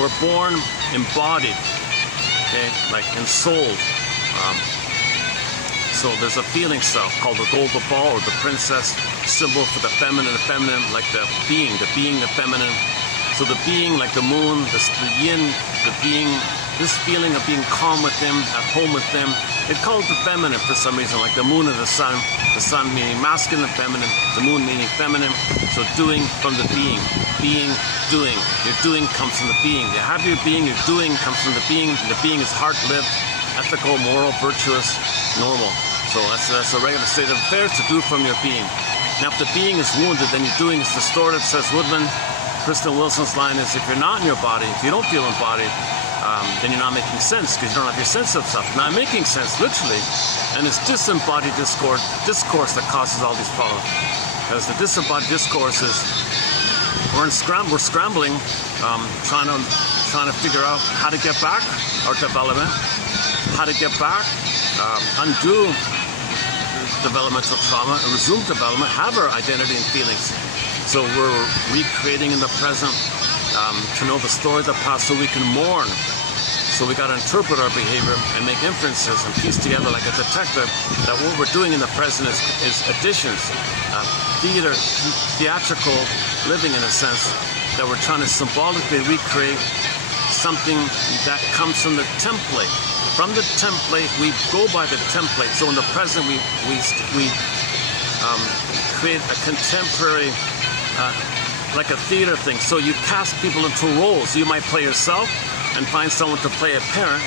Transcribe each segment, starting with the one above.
we're born embodied, okay, like ensouled. So there's a feeling self called the golden ball or the princess, symbol for the feminine, like the being, the feminine. So the being, like the moon, the yin, the being, this feeling of being calm with them, at home with them. It calls the feminine for some reason, like the moon and the sun meaning masculine and feminine, the moon meaning feminine. So doing from the being, doing. Your doing comes from the being. You have your being, your doing comes from the being. The being is heart-lived, ethical, moral, virtuous, normal. So that's a regular state of affairs to do from your being. Now, if the being is wounded, then your doing is distorted, says Woodman. Kristen Wilson's line is, if you're not in your body, if you don't feel embodied, then you're not making sense because you don't have your sense of self. Not making sense, literally. And it's disembodied discourse that causes all these problems. Because the disembodied discourse is, we're scrambling, trying to figure out how to get back our development, how to get back, undo developmental trauma, and resume development, have our identity and feelings. So we're recreating in the present to know the story of the past so we can mourn. So we got to interpret our behavior and make inferences and piece together like a detective that what we're doing in the present is additions, theatrical living in a sense, that we're trying to symbolically recreate something that comes from the template. From the template, we go by the template. So in the present, we create a contemporary, like a theater thing. So you cast people into roles. You might play yourself and find someone to play a parent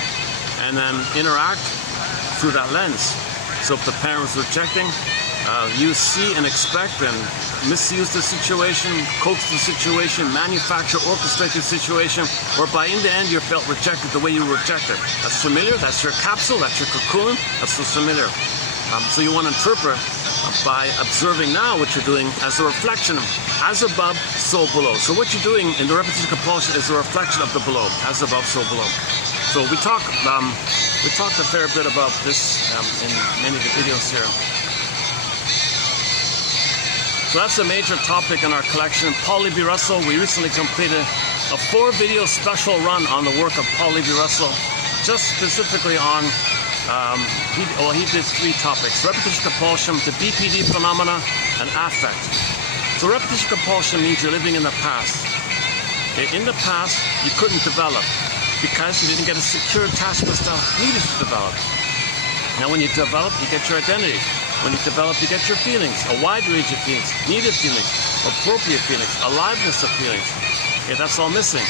and then interact through that lens. So if the parent was rejecting, you see and expect and misuse the situation, coax the situation, manufacture, orchestrate the situation, whereby in the end you felt rejected the way you were rejected. That's familiar, that's your capsule, that's your cocoon, that's so familiar. So you want to interpret by observing now what you're doing as a reflection, as above, so below. So what you're doing in the repetition compulsion is a reflection of the below, as above, so below. So we talked a fair bit about this in many of the videos here. So that's a major topic in our collection. Paul Levi Russell, we recently completed a 4-video special run on the work of Paul Levi Russell, just specifically on, he did 3 topics: repetition compulsion, the BPD phenomena, and affect. So repetition compulsion means you're living in the past. In the past, you couldn't develop because you didn't get a secure attachment style needed to develop. Now when you develop, you get your identity. When you develop, you get your feelings, a wide range of feelings, needed feelings, appropriate feelings, aliveness of feelings. Okay, that's all missing.